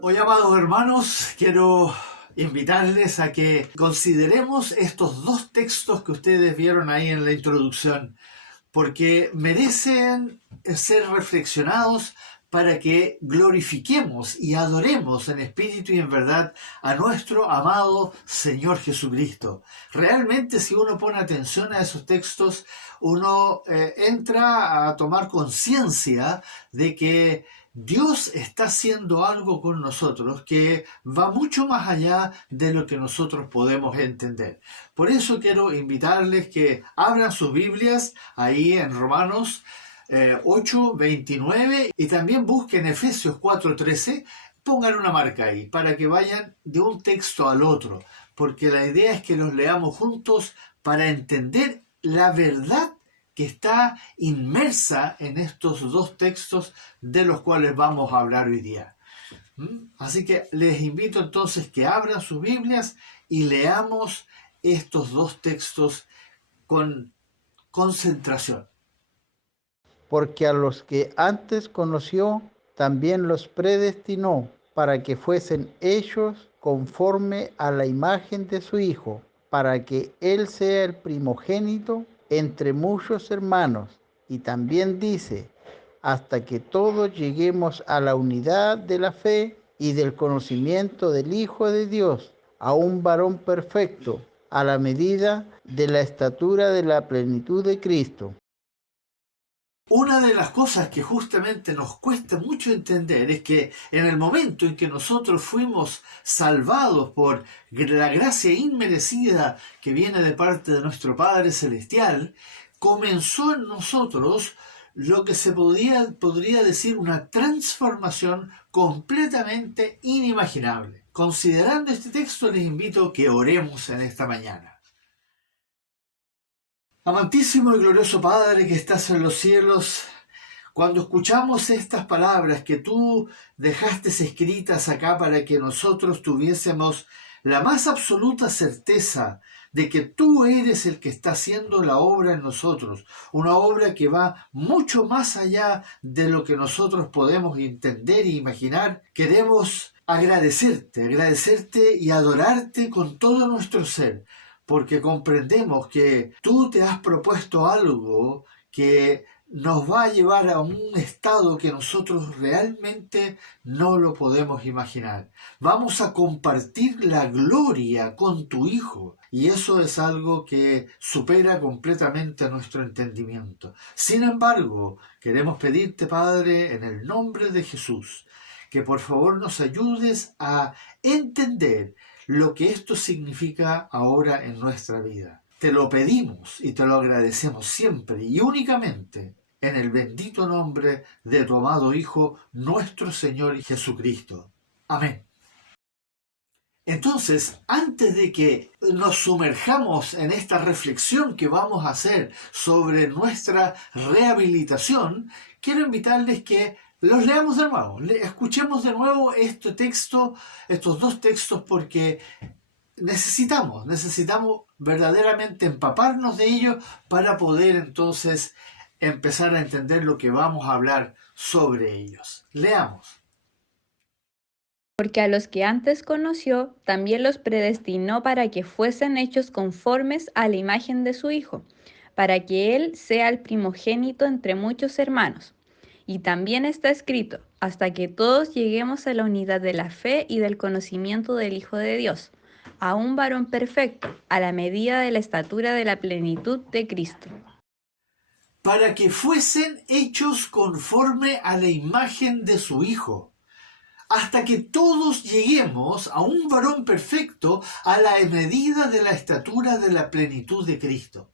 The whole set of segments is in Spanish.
Hoy, amados hermanos, quiero invitarles a que consideremos estos dos textos que ustedes vieron ahí en la introducción, porque merecen ser reflexionados para que glorifiquemos y adoremos en espíritu y en verdad a nuestro amado Señor Jesucristo. Realmente, si uno pone atención a esos textos, uno entra a tomar conciencia de que Dios está haciendo algo con nosotros que va mucho más allá de lo que nosotros podemos entender. Por eso quiero invitarles que abran sus Biblias ahí en Romanos 8:29 y también busquen Efesios 4:13. Pongan una marca ahí para que vayan de un texto al otro, porque la idea es que los leamos juntos para entender la verdad que está inmersa en estos dos textos de los cuales vamos a hablar hoy día. Así que les invito entonces que abran sus Biblias y leamos estos dos textos con concentración. Porque a los que antes conoció, también los predestinó para que fuesen hechos conforme a la imagen de su Hijo, para que Él sea el primogénito entre muchos hermanos. Y también dice, hasta que todos lleguemos a la unidad de la fe y del conocimiento del Hijo de Dios, a un varón perfecto, a la medida de la estatura de la plenitud de Cristo. Una de las cosas que justamente nos cuesta mucho entender es que en el momento en que nosotros fuimos salvados por la gracia inmerecida que viene de parte de nuestro Padre Celestial, comenzó en nosotros lo que se podría decir una transformación completamente inimaginable. Considerando este texto, les invito a que oremos en esta mañana. Amantísimo y glorioso Padre que estás en los cielos, cuando escuchamos estas palabras que tú dejaste escritas acá para que nosotros tuviésemos la más absoluta certeza de que tú eres el que está haciendo la obra en nosotros, una obra que va mucho más allá de lo que nosotros podemos entender e imaginar, queremos agradecerte y adorarte con todo nuestro ser, porque comprendemos que tú te has propuesto algo que nos va a llevar a un estado que nosotros realmente no lo podemos imaginar. Vamos a compartir la gloria con tu Hijo y eso es algo que supera completamente nuestro entendimiento. Sin embargo, queremos pedirte, Padre, en el nombre de Jesús, que por favor nos ayudes a entender lo que esto significa ahora en nuestra vida. Te lo pedimos y te lo agradecemos siempre y únicamente en el bendito nombre de tu amado Hijo, nuestro Señor Jesucristo. Amén. Entonces, antes de que nos sumerjamos en esta reflexión que vamos a hacer sobre nuestra rehabilitación, quiero invitarles que los leamos de nuevo, escuchemos de nuevo este texto, estos dos textos, porque necesitamos verdaderamente empaparnos de ellos para poder entonces empezar a entender lo que vamos a hablar sobre ellos. Leamos. Porque a los que antes conoció, también los predestinó para que fuesen hechos conformes a la imagen de su Hijo, para que Él sea el primogénito entre muchos hermanos. Y también está escrito, hasta que todos lleguemos a la unidad de la fe y del conocimiento del Hijo de Dios, a un varón perfecto, a la medida de la estatura de la plenitud de Cristo. Para que fuesen hechos conforme a la imagen de su Hijo, hasta que todos lleguemos a un varón perfecto a la medida de la estatura de la plenitud de Cristo.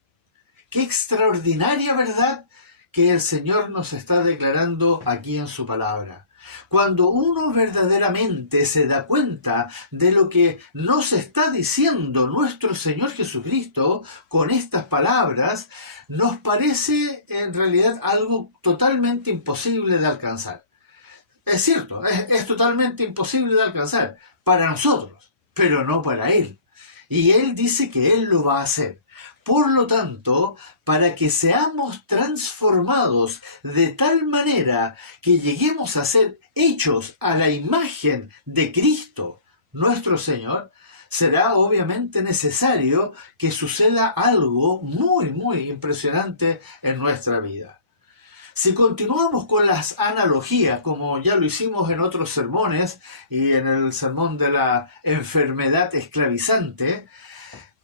Qué extraordinaria verdad que el Señor nos está declarando aquí en su palabra. Cuando uno verdaderamente se da cuenta de lo que nos está diciendo nuestro Señor Jesucristo con estas palabras, nos parece en realidad algo totalmente imposible de alcanzar. Es cierto, es totalmente imposible de alcanzar para nosotros, pero no para Él. Y Él dice que Él lo va a hacer. Por lo tanto, para que seamos transformados de tal manera que lleguemos a ser hechos a la imagen de Cristo, nuestro Señor, será obviamente necesario que suceda algo muy, muy impresionante en nuestra vida. Si continuamos con las analogías, como ya lo hicimos en otros sermones y en el sermón de la enfermedad esclavizante,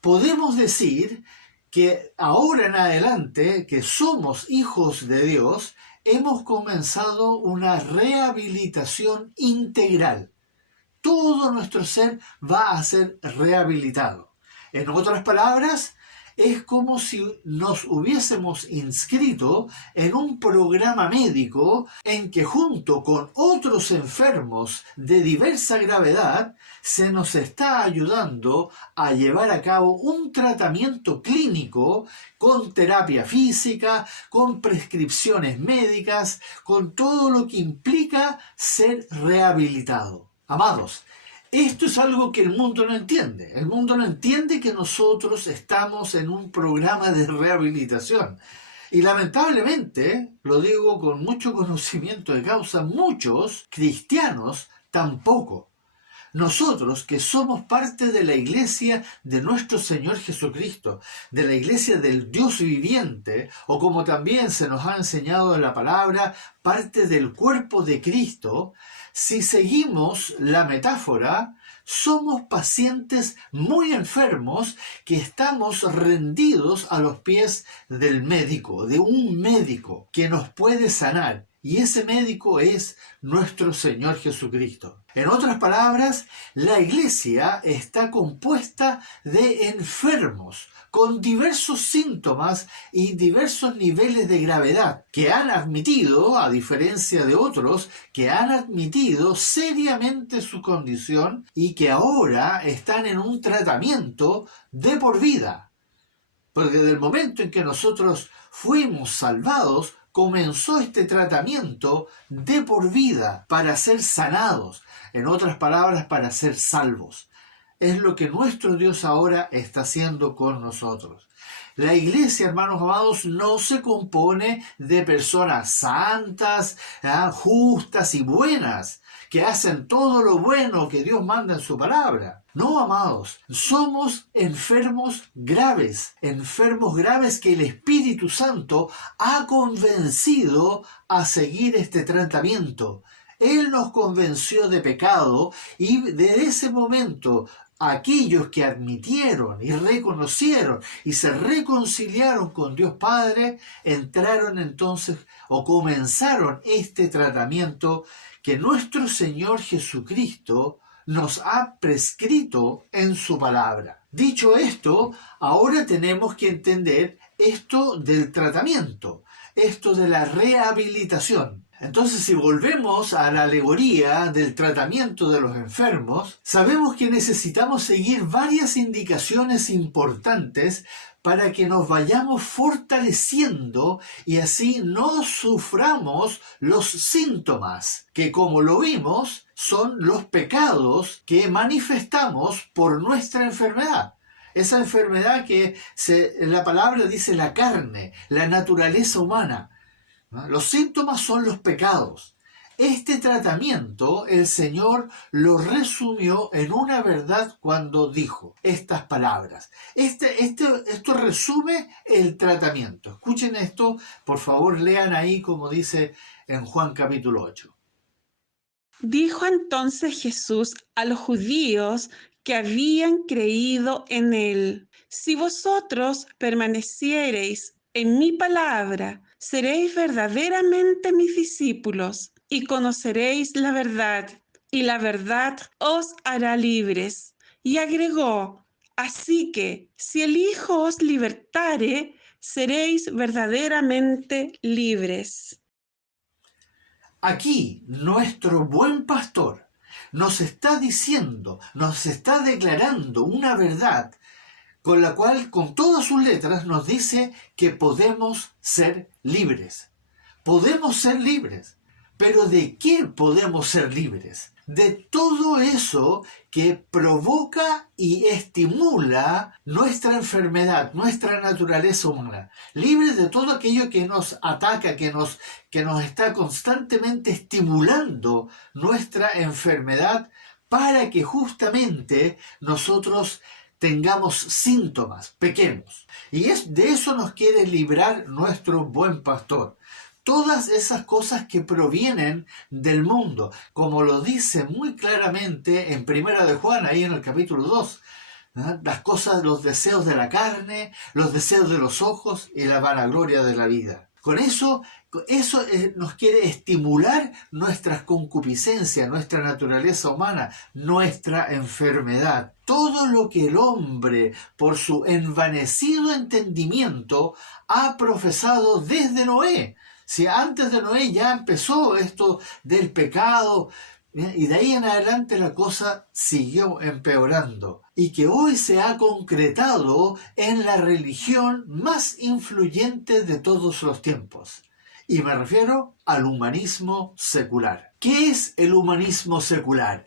podemos decir que ahora en adelante, que somos hijos de Dios, hemos comenzado una rehabilitación integral. Todo nuestro ser va a ser rehabilitado. En otras palabras, es como si nos hubiésemos inscrito en un programa médico en que junto con otros enfermos de diversa gravedad se nos está ayudando a llevar a cabo un tratamiento clínico con terapia física, con prescripciones médicas, con todo lo que implica ser rehabilitado. Amados, esto es algo que el mundo no entiende. El mundo no entiende que nosotros estamos en un programa de rehabilitación. Y lamentablemente, lo digo con mucho conocimiento de causa, muchos cristianos tampoco. Nosotros que somos parte de la iglesia de nuestro Señor Jesucristo, de la iglesia del Dios viviente, o como también se nos ha enseñado en la palabra, parte del cuerpo de Cristo, si seguimos la metáfora, somos pacientes muy enfermos que estamos rendidos a los pies del médico, de un médico que nos puede sanar. Y ese médico es nuestro Señor Jesucristo. En otras palabras, la iglesia está compuesta de enfermos con diversos síntomas y diversos niveles de gravedad que han admitido, a diferencia de otros, que han admitido seriamente su condición y que ahora están en un tratamiento de por vida. Porque desde el momento en que nosotros fuimos salvados, comenzó este tratamiento de por vida para ser sanados, en otras palabras, para ser salvos. Es lo que nuestro Dios ahora está haciendo con nosotros. La iglesia, hermanos amados, no se compone de personas santas, justas y buenas, que hacen todo lo bueno que Dios manda en su palabra. No, amados, somos enfermos graves que el Espíritu Santo ha convencido a seguir este tratamiento. Él nos convenció de pecado y desde ese momento aquellos que admitieron y reconocieron y se reconciliaron con Dios Padre, entraron entonces o comenzaron este tratamiento que nuestro Señor Jesucristo nos ha prescrito en su palabra. Dicho esto, ahora tenemos que entender esto del tratamiento, esto de la rehabilitación. Entonces, si volvemos a la alegoría del tratamiento de los enfermos, sabemos que necesitamos seguir varias indicaciones importantes para que nos vayamos fortaleciendo y así no suframos los síntomas, que como lo vimos, son los pecados que manifestamos por nuestra enfermedad. Esa enfermedad que la palabra dice la carne, la naturaleza humana. ¿No? Los síntomas son los pecados. Este tratamiento el Señor lo resumió en una verdad cuando dijo estas palabras. Esto resume el tratamiento. Escuchen esto, por favor, lean ahí como dice en Juan capítulo 8. Dijo entonces Jesús a los judíos que habían creído en él: si vosotros permaneciereis en mi palabra, seréis verdaderamente mis discípulos y conoceréis la verdad, y la verdad os hará libres. Y agregó: así que si el Hijo os libertare, seréis verdaderamente libres. Aquí nuestro buen pastor nos está diciendo, nos está declarando una verdad con la cual, con todas sus letras, nos dice que podemos ser libres. Podemos ser libres. Pero ¿de qué podemos ser libres? De todo eso que provoca y estimula nuestra enfermedad, nuestra naturaleza humana. Libres de todo aquello que nos ataca, que nos está constantemente estimulando nuestra enfermedad para que justamente nosotros tengamos síntomas, pequeños. Y de eso nos quiere librar nuestro buen pastor. Todas esas cosas que provienen del mundo, como lo dice muy claramente en Primera de Juan, ahí en el capítulo 2, ¿no? Las cosas, los deseos de la carne, los deseos de los ojos y la vanagloria de la vida. Con eso nos quiere estimular nuestras concupiscencias, nuestra naturaleza humana, nuestra enfermedad. Todo lo que el hombre, por su envanecido entendimiento, ha profesado desde Noé. Si antes de Noé ya empezó esto del pecado, y de ahí en adelante la cosa siguió empeorando, y que hoy se ha concretado en la religión más influyente de todos los tiempos. Y me refiero al humanismo secular. ¿Qué es el humanismo secular?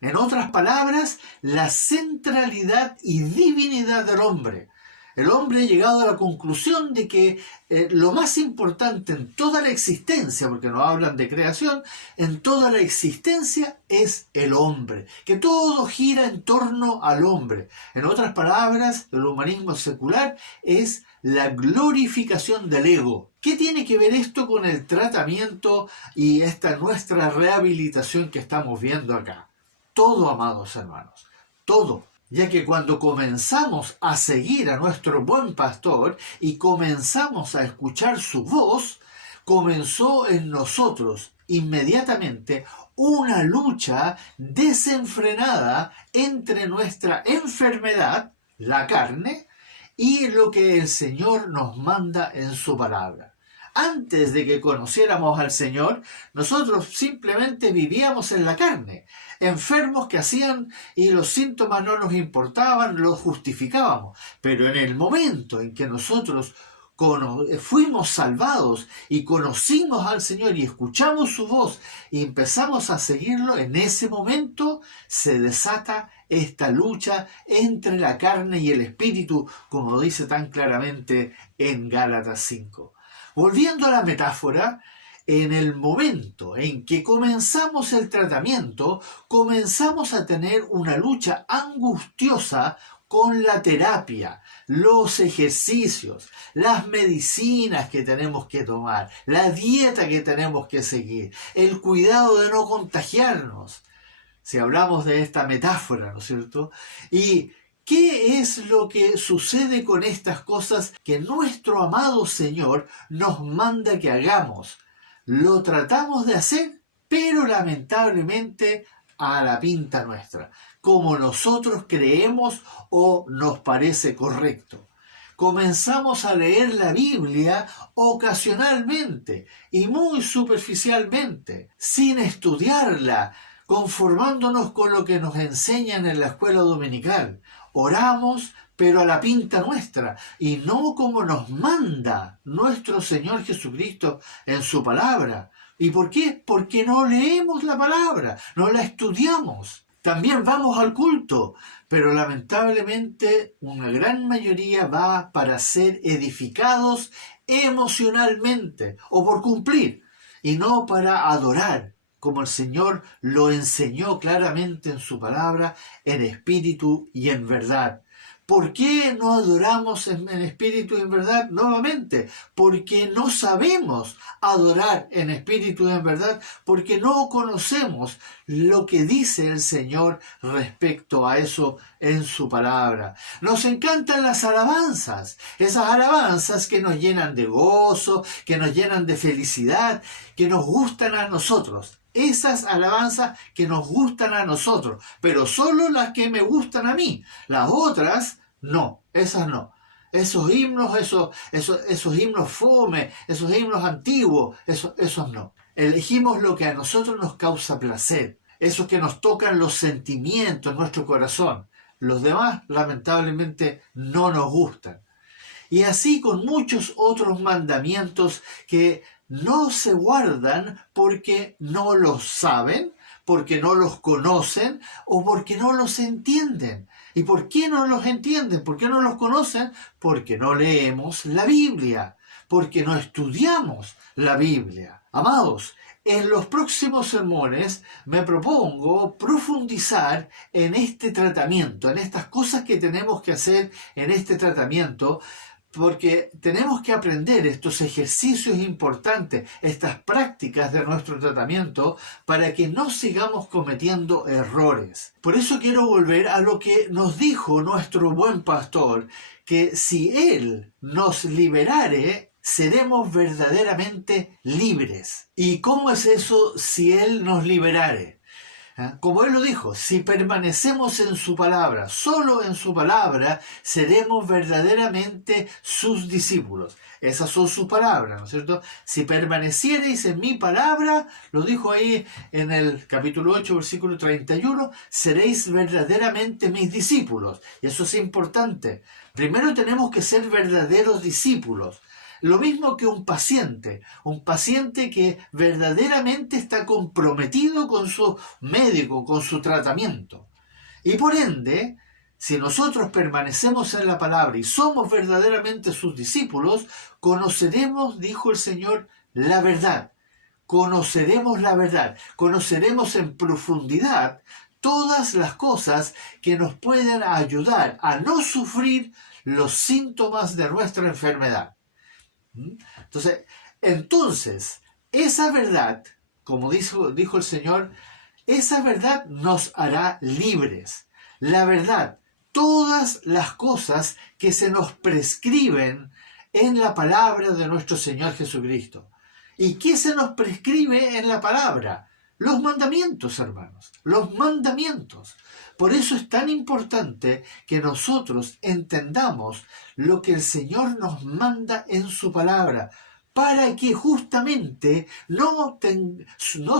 En otras palabras, la centralidad y divinidad del hombre. El hombre ha llegado a la conclusión de que lo más importante en toda la existencia, porque no hablan de creación, en toda la existencia es el hombre, que todo gira en torno al hombre. En otras palabras, el humanismo secular es la glorificación del ego. ¿Qué tiene que ver esto con el tratamiento y esta nuestra rehabilitación que estamos viendo acá? Todo, amados hermanos, todo. Ya que cuando comenzamos a seguir a nuestro buen pastor y comenzamos a escuchar su voz, comenzó en nosotros inmediatamente una lucha desenfrenada entre nuestra enfermedad, la carne, y lo que el Señor nos manda en su palabra. Antes de que conociéramos al Señor, nosotros simplemente vivíamos en la carne, enfermos que hacían y los síntomas no nos importaban, los justificábamos. Pero en el momento en que nosotros fuimos salvados y conocimos al Señor y escuchamos su voz y empezamos a seguirlo, en ese momento se desata esta lucha entre la carne y el espíritu, como dice tan claramente en Gálatas 5. Volviendo a la metáfora, en el momento en que comenzamos el tratamiento, comenzamos a tener una lucha angustiosa con la terapia, los ejercicios, las medicinas que tenemos que tomar, la dieta que tenemos que seguir, el cuidado de no contagiarnos. Si hablamos de esta metáfora, ¿no es cierto? Y ¿qué es lo que sucede con estas cosas que nuestro amado Señor nos manda que hagamos? Lo tratamos de hacer, pero lamentablemente a la pinta nuestra, como nosotros creemos o nos parece correcto. Comenzamos a leer la Biblia ocasionalmente y muy superficialmente, sin estudiarla, conformándonos con lo que nos enseñan en la escuela dominical. Oramos, pero a la pinta nuestra, y no como nos manda nuestro Señor Jesucristo en su palabra. ¿Y por qué? Porque no leemos la palabra, no la estudiamos. También vamos al culto, pero lamentablemente una gran mayoría va para ser edificados emocionalmente o por cumplir, y no para adorar, como el Señor lo enseñó claramente en su palabra, en espíritu y en verdad. ¿Por qué no adoramos en espíritu y en verdad? Nuevamente, porque no sabemos adorar en espíritu y en verdad, porque no conocemos lo que dice el Señor respecto a eso en su palabra. Nos encantan las alabanzas, esas alabanzas que nos llenan de gozo, que nos llenan de felicidad, que nos gustan a nosotros. Esas alabanzas que nos gustan a nosotros, pero solo las que me gustan a mí. Las otras, no, esas no. Esos himnos, esos himnos fome, esos himnos antiguos, esos no. Elegimos lo que a nosotros nos causa placer, esos que nos tocan los sentimientos, nuestro corazón. Los demás, lamentablemente, no nos gustan. Y así con muchos otros mandamientos que no se guardan porque no los saben, porque no los conocen o porque no los entienden. ¿Y por qué no los entienden? ¿Por qué no los conocen? Porque no leemos la Biblia, porque no estudiamos la Biblia. Amados, en los próximos sermones me propongo profundizar en este tratamiento, en estas cosas que tenemos que hacer en este tratamiento, porque tenemos que aprender estos ejercicios importantes, estas prácticas de nuestro tratamiento, para que no sigamos cometiendo errores. Por eso quiero volver a lo que nos dijo nuestro buen pastor, que si Él nos liberare, seremos verdaderamente libres. ¿Y cómo es eso si Él nos liberare? Como Él lo dijo, si permanecemos en su palabra, solo en su palabra, seremos verdaderamente sus discípulos. Esas son sus palabras, ¿no es cierto? Si permaneciereis en mi palabra, lo dijo ahí en el capítulo 8, versículo 31, seréis verdaderamente mis discípulos. Y eso es importante. Primero tenemos que ser verdaderos discípulos. Lo mismo que un paciente que verdaderamente está comprometido con su médico, con su tratamiento. Y por ende, si nosotros permanecemos en la palabra y somos verdaderamente sus discípulos, conoceremos, dijo el Señor, la verdad. Conoceremos la verdad, conoceremos en profundidad todas las cosas que nos pueden ayudar a no sufrir los síntomas de nuestra enfermedad. Entonces, esa verdad, como dijo el Señor, esa verdad nos hará libres. La verdad, todas las cosas que se nos prescriben en la palabra de nuestro Señor Jesucristo. ¿Y qué se nos prescribe en la palabra? Los mandamientos, hermanos, los mandamientos. Por eso es tan importante que nosotros entendamos lo que el Señor nos manda en su palabra, para que justamente no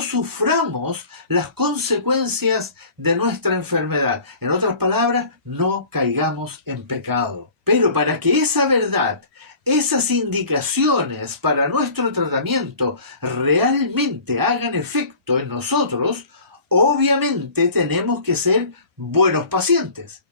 suframos las consecuencias de nuestra enfermedad. En otras palabras, no caigamos en pecado. Pero para que esa verdad, esas indicaciones para nuestro tratamiento realmente hagan efecto en nosotros, obviamente tenemos que ser buenos pacientes.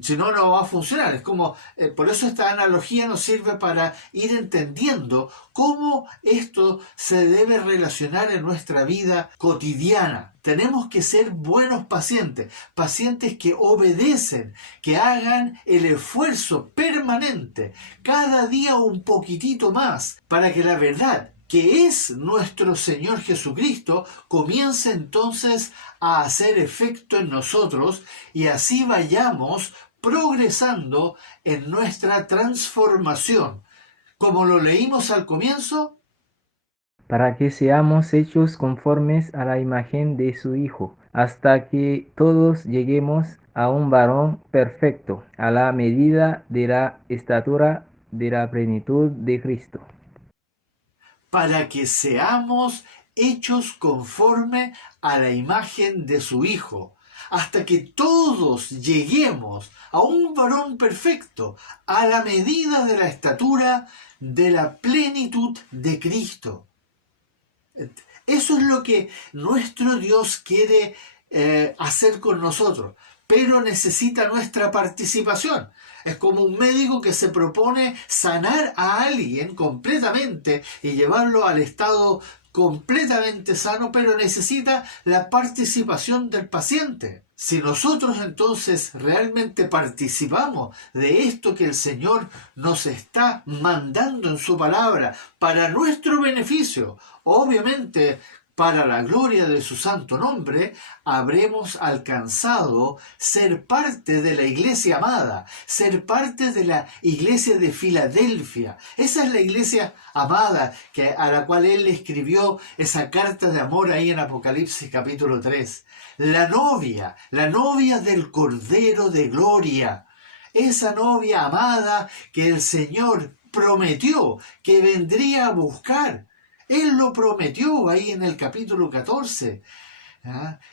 Si no, no va a funcionar. Es como, por eso esta analogía nos sirve para ir entendiendo cómo esto se debe relacionar en nuestra vida cotidiana. Tenemos que ser buenos pacientes, pacientes que obedecen, que hagan el esfuerzo permanente, cada día un poquitito más, para que la verdad, que es nuestro Señor Jesucristo, comience entonces a hacer efecto en nosotros y así vayamos progresando en nuestra transformación. Como lo leímos al comienzo, para que seamos hechos conformes a la imagen de su Hijo, hasta que todos lleguemos a un varón perfecto, a la medida de la estatura de la plenitud de Cristo. para que seamos hechos conforme a la imagen de su Hijo, hasta que todos lleguemos a un varón perfecto, a la medida de la estatura de la plenitud de Cristo. Eso es lo que nuestro Dios quiere hacer con nosotros, pero necesita nuestra participación. Es como un médico que se propone sanar a alguien completamente y llevarlo al estado completamente sano, pero necesita la participación del paciente. Si nosotros entonces realmente participamos de esto que el Señor nos está mandando en su palabra para nuestro beneficio, obviamente para la gloria de su santo nombre, habremos alcanzado ser parte de la iglesia amada, ser parte de la iglesia de Filadelfia. Esa es la iglesia amada a la cual él escribió esa carta de amor ahí en Apocalipsis capítulo 3. La novia del Cordero de Gloria. Esa novia amada que el Señor prometió que vendría a buscar. Él lo prometió ahí en el capítulo 14.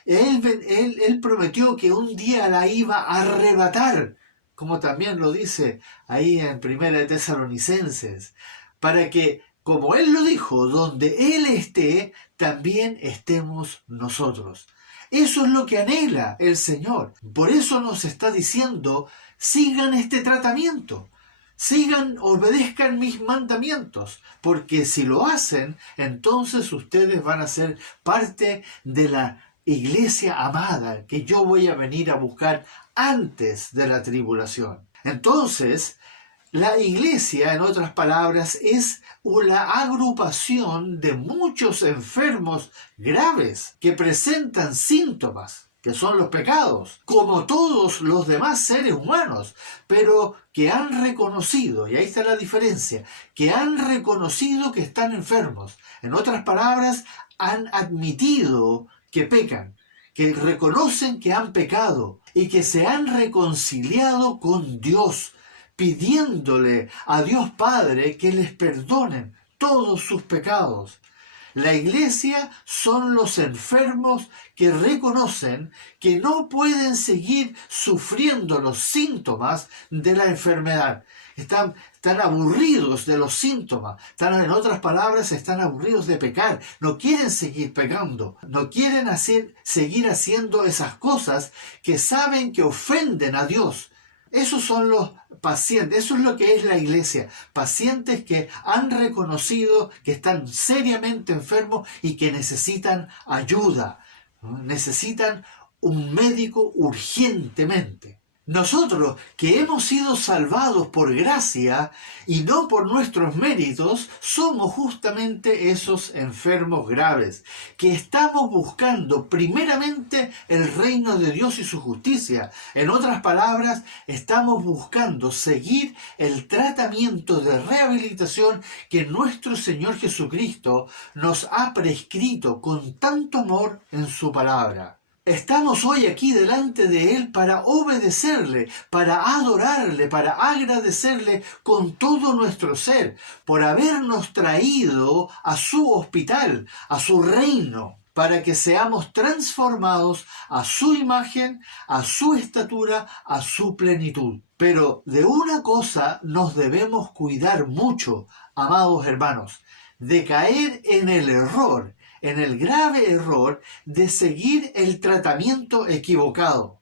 Él prometió que un día la iba a arrebatar, como también lo dice ahí en Primera de Tesalonicenses, para que como Él lo dijo, donde Él esté, también estemos nosotros. Eso es lo que anhela el Señor. Por eso nos está diciendo, sigan este tratamiento. Sigan, obedezcan mis mandamientos, porque si lo hacen, entonces ustedes van a ser parte de la iglesia amada que yo voy a venir a buscar antes de la tribulación. Entonces, la iglesia, en otras palabras, es una agrupación de muchos enfermos graves que presentan síntomas, que son los pecados, como todos los demás seres humanos, pero que han reconocido, y ahí está la diferencia, que han reconocido que están enfermos. En otras palabras, han admitido que pecan, que reconocen que han pecado y que se han reconciliado con Dios, pidiéndole a Dios Padre que les perdonen todos sus pecados. La iglesia son los enfermos que reconocen que no pueden seguir sufriendo los síntomas de la enfermedad. Están aburridos de los síntomas. En otras palabras, están aburridos de pecar. No quieren seguir pecando. No quieren seguir haciendo esas cosas que saben que ofenden a Dios. Esos son los pacientes, eso es lo que es la iglesia, pacientes que han reconocido que están seriamente enfermos y que necesitan ayuda, ¿no? Necesitan un médico urgentemente. Nosotros que hemos sido salvados por gracia y no por nuestros méritos, somos justamente esos enfermos graves, que estamos buscando primeramente el reino de Dios y su justicia. En otras palabras, estamos buscando seguir el tratamiento de rehabilitación que nuestro Señor Jesucristo nos ha prescrito con tanto amor en su palabra. Estamos hoy aquí delante de Él para obedecerle, para adorarle, para agradecerle con todo nuestro ser por habernos traído a su hospital, a su reino, para que seamos transformados a su imagen, a su estatura, a su plenitud. Pero de una cosa nos debemos cuidar mucho, amados hermanos, de caer en el error, en el grave error de seguir el tratamiento equivocado.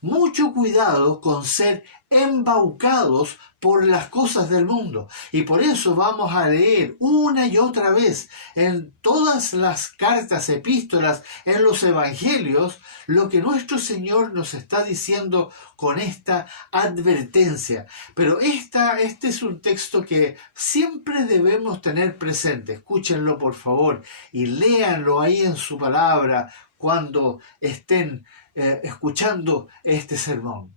Mucho cuidado con ser embaucados por las cosas del mundo. Y por eso vamos a leer una y otra vez en todas las cartas, epístolas, en los evangelios, lo que nuestro Señor nos está diciendo con esta advertencia. Pero este es un texto que siempre debemos tener presente. Escúchenlo por favor y léanlo ahí en su palabra cuando estén escuchando este sermón.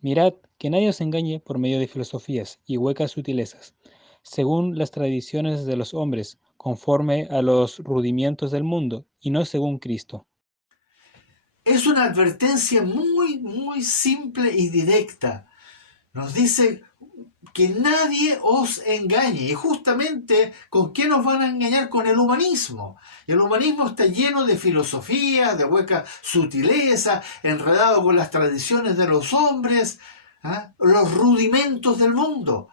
Mirad que nadie os engañe por medio de filosofías y huecas sutilezas, según las tradiciones de los hombres, conforme a los rudimientos del mundo, y no según Cristo. Es una advertencia muy, muy simple y directa. Nos dice que nadie os engañe. Y justamente, ¿con qué nos van a engañar? Con el humanismo. El humanismo está lleno de filosofía, de hueca sutileza, enredado con las tradiciones de los hombres, los rudimentos del mundo.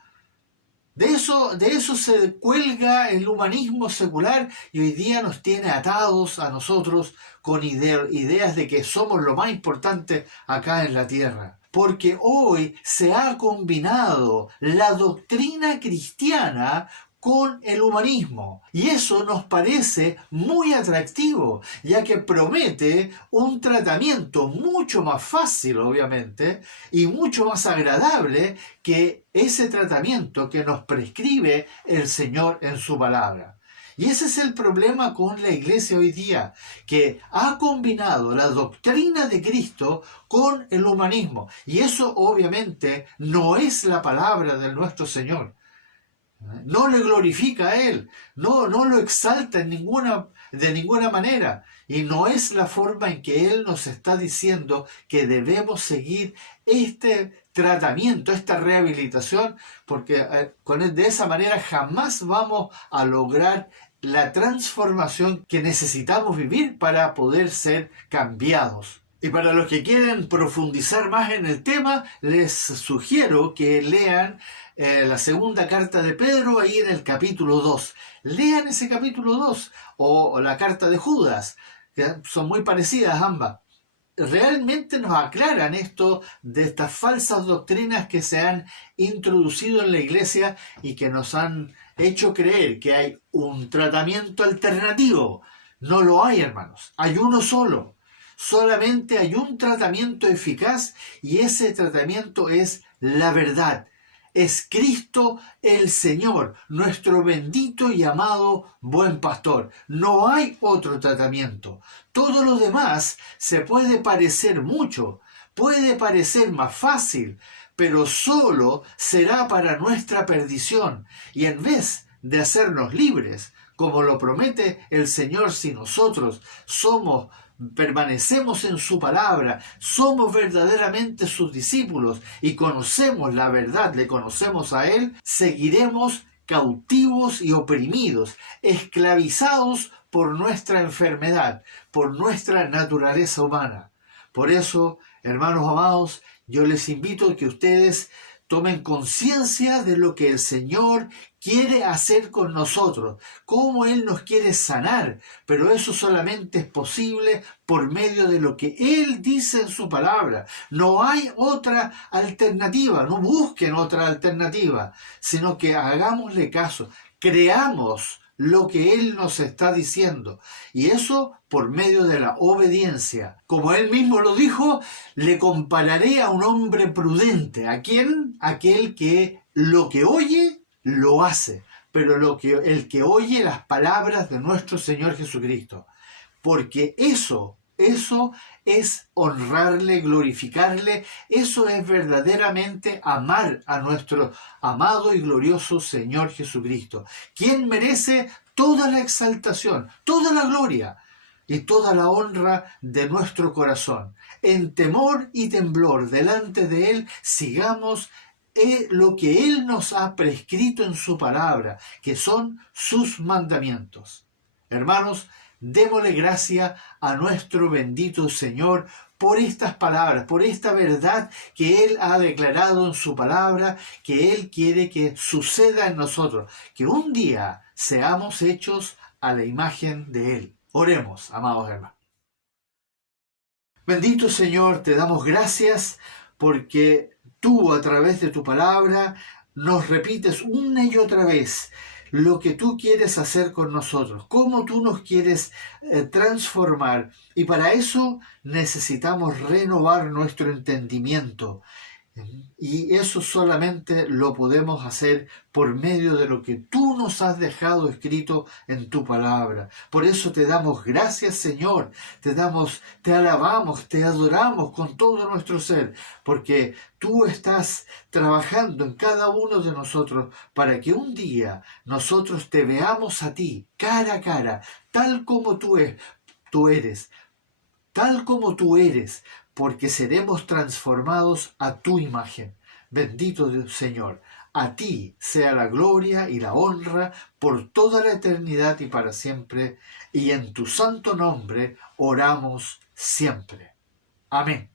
De eso se cuelga el humanismo secular y hoy día nos tiene atados a nosotros con ideas de que somos lo más importante acá en la tierra. Porque hoy se ha combinado la doctrina cristiana con el humanismo. Y eso nos parece muy atractivo, ya que promete un tratamiento mucho más fácil, obviamente, y mucho más agradable que ese tratamiento que nos prescribe el Señor en su palabra. Y ese es el problema con la iglesia hoy día, que ha combinado la doctrina de Cristo con el humanismo. Y eso obviamente no es la palabra de nuestro Señor. No le glorifica a Él, no lo exalta de ninguna manera. Y no es la forma en que Él nos está diciendo que debemos seguir este tratamiento, esta rehabilitación, porque de esa manera jamás vamos a lograr la transformación que necesitamos vivir para poder ser cambiados. Y para los que quieren profundizar más en el tema, les sugiero que lean la segunda carta de Pedro ahí en el capítulo 2. Lean ese capítulo 2 o la carta de Judas, que son muy parecidas ambas. Realmente nos aclaran esto de estas falsas doctrinas que se han introducido en la iglesia y que nos han hecho creer que hay un tratamiento alternativo. No lo hay, hermanos. Hay uno solo. Solamente hay un tratamiento eficaz y ese tratamiento es la verdad. Es Cristo el Señor, nuestro bendito y amado buen pastor. No hay otro tratamiento. Todo lo demás se puede parecer mucho, puede parecer más fácil, pero solo será para nuestra perdición. Y en vez de hacernos libres, como lo promete el Señor, si nosotros permanecemos en su palabra, somos verdaderamente sus discípulos y conocemos la verdad, le conocemos a Él, seguiremos cautivos y oprimidos, esclavizados por nuestra enfermedad, por nuestra naturaleza humana. Por eso, hermanos amados, yo les invito a que ustedes tomen conciencia de lo que el Señor quiere hacer con nosotros, cómo Él nos quiere sanar, pero eso solamente es posible por medio de lo que Él dice en su palabra. No hay otra alternativa, no busquen otra alternativa, sino que hagámosle caso, creamos lo que Él nos está diciendo. Y eso por medio de la obediencia. Como Él mismo lo dijo, le compararé a un hombre prudente. ¿A quién? Aquel que lo que oye, lo hace. Pero el que oye las palabras de nuestro Señor Jesucristo. Porque eso es honrarle, glorificarle, eso es verdaderamente amar a nuestro amado y glorioso Señor Jesucristo, quien merece toda la exaltación, toda la gloria y toda la honra de nuestro corazón. En temor y temblor delante de Él, sigamos lo que Él nos ha prescrito en su palabra, que son sus mandamientos. Hermanos, démosle gracia a nuestro bendito Señor por estas palabras, por esta verdad que Él ha declarado en su palabra, que Él quiere que suceda en nosotros, que un día seamos hechos a la imagen de Él. Oremos, amados hermanos. Bendito Señor, te damos gracias porque tú a través de tu palabra nos repites una y otra vez lo que tú quieres hacer con nosotros, cómo tú nos quieres transformar. Y para eso necesitamos renovar nuestro entendimiento. Y eso solamente lo podemos hacer por medio de lo que tú nos has dejado escrito en tu palabra. Por eso te damos gracias, Señor. Te alabamos, te adoramos con todo nuestro ser, porque tú estás trabajando en cada uno de nosotros para que un día nosotros te veamos a ti, cara a cara, tal como tú eres, tal como tú eres, porque seremos transformados a tu imagen. Bendito Dios, Señor, a ti sea la gloria y la honra por toda la eternidad y para siempre, y en tu santo nombre oramos siempre. Amén.